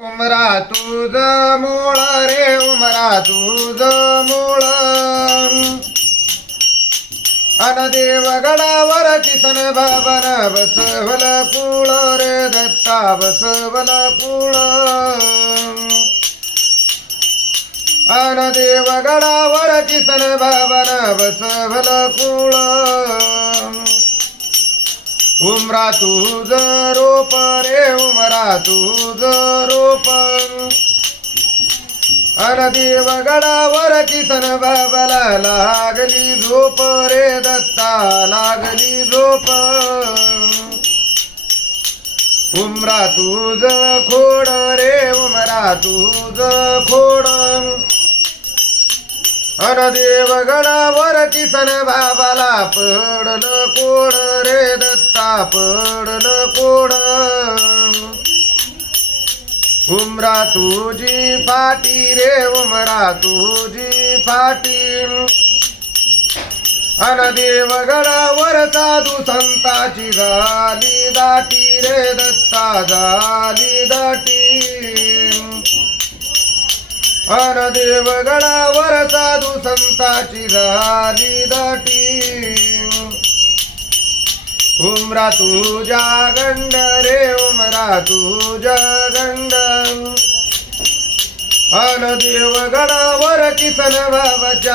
उमरा तुझ मूळ रे उमरा तुझ मूळ. अनदेव गडावर किसन बाबन बसवल कुळ रे दत्ता बसवल कुळ अनदेव गडावर किसन बाबन बसवल कुळ उमरा तुझ रोप रे उमरा तुझ रूप अनदेव गडावर किसन बाबाला लागली झोप रे दत्ता लागली झोप उमरा तुझ खोड रे उमरा तुझ खोड. अनदेव गडावर किसन बाबाला पडलं कोड रे दत्ता कोण उमरा तुझी फाटी रे उमरा तुझी फाटी. अन देवगडावर साधू संताची झाली दाटी रे दत्ता झाली दाटी. अन देवगडावर साधू संताची झाली दाटी. उमरा तुझ्या गंड रे उमरा तुझ्या गंड. अन देव गडावर किसन बाबाच्या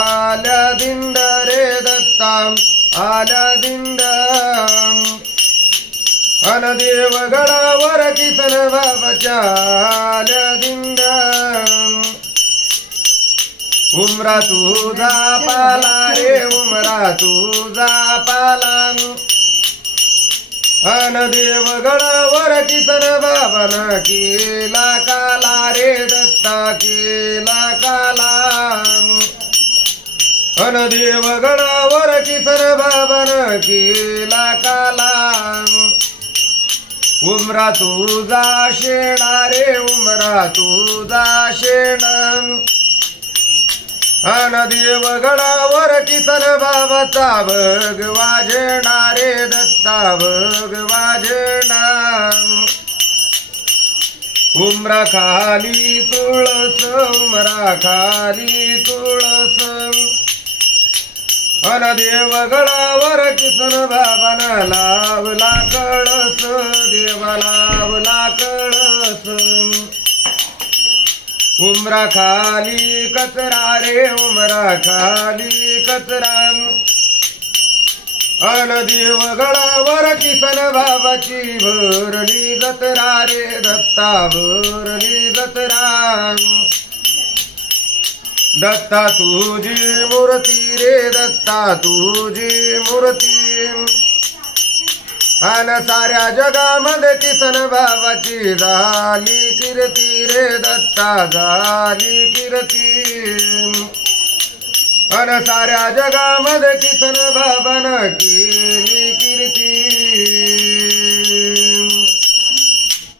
आल्या दिंड रे दत्ता आल्या दिंड. अन देव गडावर किसन बाबाच्या आल्या दिंड. उमरा तुझा पाला रे उमरा तुझा पाला. अन देव गडावर किसन बाबन केला काला रे दत्ता केला काला. अन देव गडावर किसन बाबन केला काला. उमरा तुझा शेणा रे उमरा तुझा शेण. अन देव गडावर किसन बाबाचा भगवा झेणा दत्ता भग वाजणा उमरा खाली तुळस उमरा खाली तुळस. अन देव गडावर किसन बाबान लावला कळस देव लावला कळस. उमरा खाली कचरा रे उमरा खाली कचरा. अन देव गळावर किसन बाबाची भरली जत्रा रे दत्ता भरली जत्रा. दत्ता तुझी मूर्ती रे दत्ता तुझी मूर्ती. अन साऱ्या जगामध्ये किसन बाबाची झाली किरती रे दत्ता झाली किरती. अन साऱ्या जगामध्ये किसन बाबन केली कीर्ती.